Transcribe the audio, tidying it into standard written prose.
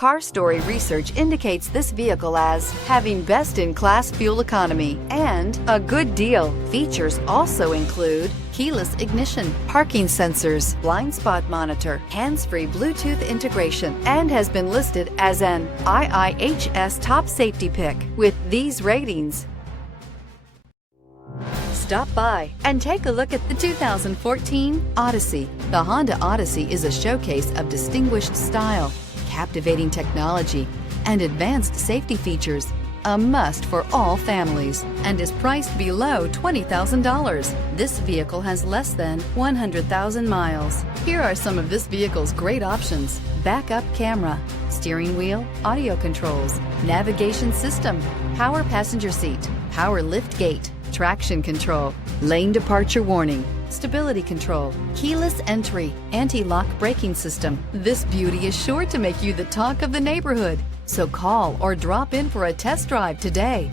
Car Story research indicates this vehicle as having best-in-class fuel economy and a good deal. Features also include keyless ignition, parking sensors, blind spot monitor, hands-free Bluetooth integration, and has been listed as an IIHS top safety pick with these ratings. Stop by and take a look at the 2014 Odyssey. The Honda Odyssey is a showcase of distinguished style, captivating technology, and advanced safety features. A must for all families and is priced below $20,000. This vehicle has less than 100,000 miles. Here are some of this vehicle's great options: backup camera, steering wheel audio controls, navigation system, power passenger seat, power lift gate, traction control, lane departure warning, stability control, keyless entry, anti-lock braking system. This beauty is sure to make you the talk of the neighborhood. So call or drop in for a test drive today.